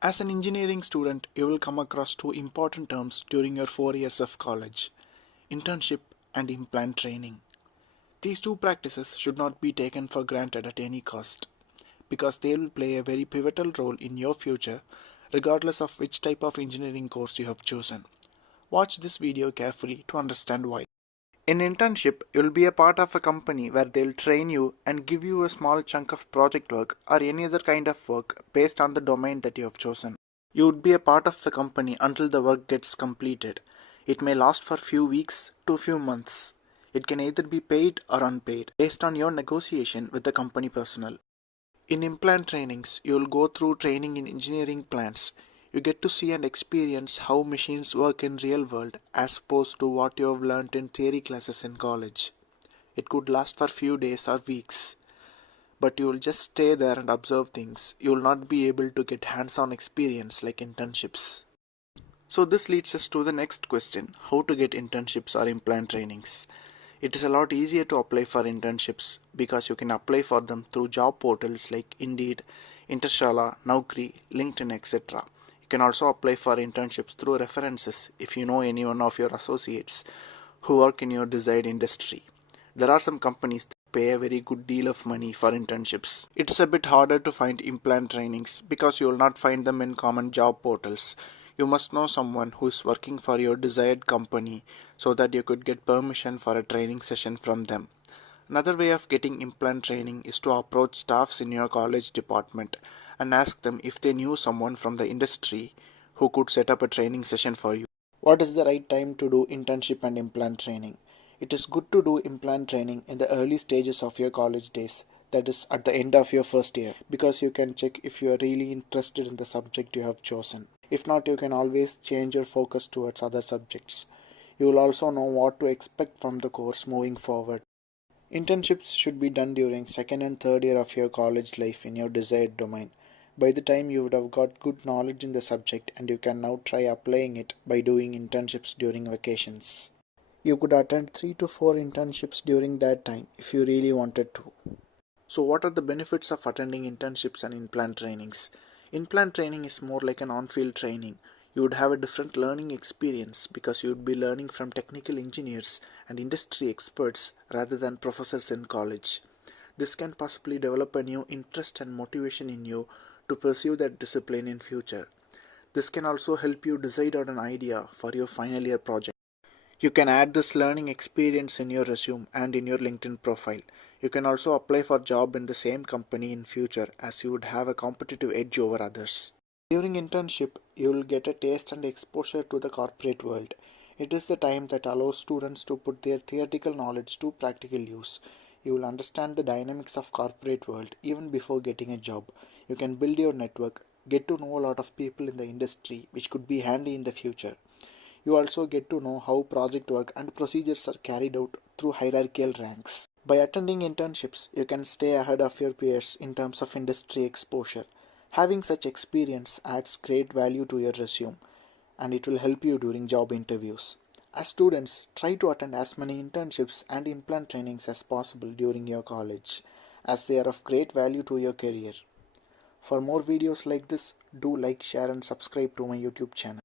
As an engineering student, you will come across two important terms during your 4 years of college: internship and implant training. These two practices should not be taken for granted at any cost, because they will play a very pivotal role in your future, regardless of which type of engineering course you have chosen. Watch this video carefully to understand why. In internship, you'll be a part of a company where they'll train you and give you a small chunk of project work or any other kind of work based on the domain that you have chosen. You would be a part of the company until the work gets completed. It may last for few weeks to few months. It can either be paid or unpaid based on your negotiation with the company personnel. In implant trainings, you will go through training in engineering plants. You get to see and experience how machines work in real world as opposed to what you have learnt in theory classes in college. It could last for few days or weeks, but you will just stay there and observe things. You will not be able to get hands-on experience like internships. So this leads us to the next question: how to get internships or implant trainings? It is a lot easier to apply for internships because you can apply for them through job portals like Indeed, Intershala, Naukri, LinkedIn, etc. You can also apply for internships through references if you know anyone of your associates who work in your desired industry. There are some companies that pay a very good deal of money for internships. It's a bit harder to find implant trainings because you will not find them in common job portals. You must know someone who is working for your desired company so that you could get permission for a training session from them. Another way of getting implant training is to approach staffs in your college department and ask them if they knew someone from the industry who could set up a training session for you. What is the right time to do internship and implant training? It is good to do implant training in the early stages of your college days, that is, at the end of your first year, because you can check if you are really interested in the subject you have chosen. If not, you can always change your focus towards other subjects. You will also know what to expect from the course moving forward. Internships should be done during second and third year of your college life in your desired domain. By the time you would have got good knowledge in the subject, and you can now try applying it by doing internships during vacations. You could attend 3 to 4 internships during that time if you really wanted to. So what are the benefits of attending internships and in-plant trainings? In-plant training is more like an on-field training. You would have a different learning experience because you would be learning from technical engineers and industry experts rather than professors in college. This can possibly develop a new interest and motivation in you to pursue that discipline in future. This can also help you decide on an idea for your final year project. You can add this learning experience in your resume and in your LinkedIn profile. You can also apply for a job in the same company in future, as you would have a competitive edge over others. During internship, you will get a taste and exposure to the corporate world. It is the time that allows students to put their theoretical knowledge to practical use. You will understand the dynamics of corporate world even before getting a job. You can build your network, get to know a lot of people in the industry, which could be handy in the future. You also get to know how project work and procedures are carried out through hierarchical ranks. By attending internships, you can stay ahead of your peers in terms of industry exposure. Having such experience adds great value to your resume, and it will help you during job interviews. As students, try to attend as many internships and implant trainings as possible during your college, as they are of great value to your career. For more videos like this, do like, share and subscribe to my YouTube channel.